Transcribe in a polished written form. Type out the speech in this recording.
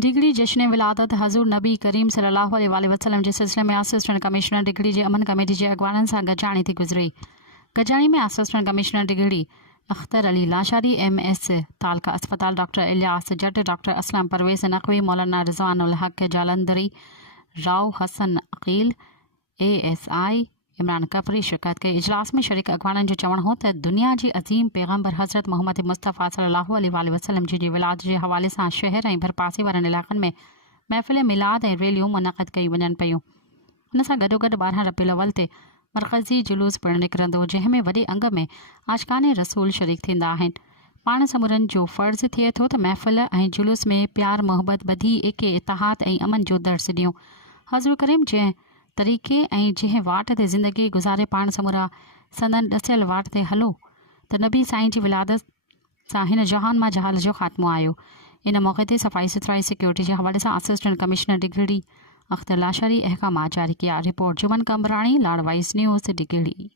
डिगड़ी जश्न विलादत हज़ूर नबी करीम सल्लल्लाहु अलैहि वसल्लम जे सिलसिले में असिस्टेंट कमिश्नर डिगड़ी जे अमन कमेटी जे अॻवाननि सां गजाणी थी गुज़री। गजाणी में assistant commissioner Digri Akhtar Ali Lashari, MS तालका अस्पताल डॉक्टर इलियास जट, डॉक्टर असलम परवेज़ नकवी, मौलाना रिजवान उल हक जालंधरी, राव हसन अकील, ASI इमरान कफरी शिरकत कई। इजलास में शरीक अॻवाननि जो चवणु हो त दुनिया जी अज़ीम पैगम्बर हज़रत मोहम्मद मुस्तफ़ा सल्लल्लाहु अलैहि वसल्लम जी विलादत जे हवाले सां शहर ऐं भरपासे वारनि इलाक़नि में महफ़िल मिलाद ऐं रैलियूं मुनक़द कयूं वञनि पियूं। हुन सां गॾोगॾु 12 रबीउल अव्वल ते मरकज़ी जुलूस पिणु निकिरंदो, जंहिंमें वॾे अंग में आशिकाने रसूल शरीक थींदा आहिनि। पाण समूरनि जो फ़र्ज़ु थिए थो त महफ़िल ऐं जुलूस में प्यार मोहब्बत ॿधी एके इतिहाद ऐं अमन जो दर्स ॾियूं। हज़रत करीम जंहिं तरीक़े ऐं जंहिं वाट ते ज़िंदगी गुज़ारे पाण समूरा संदन ॾसियल वाट ते हलो त नबी साईं जी विलादत सां हिन जहान मां जहाल जो ख़ात्मो आयो। इन मौक़े ते सफ़ाई सुथराई सिक्योरिटी जे हवाले सां असिस्टेंट कमिश्नर डिगड़ी अख्तर लाशारी अहकामात जारी किया। रिपोर्ट जुमन कमराणी, लाड़वाइस न्यूज़, डिगड़ी।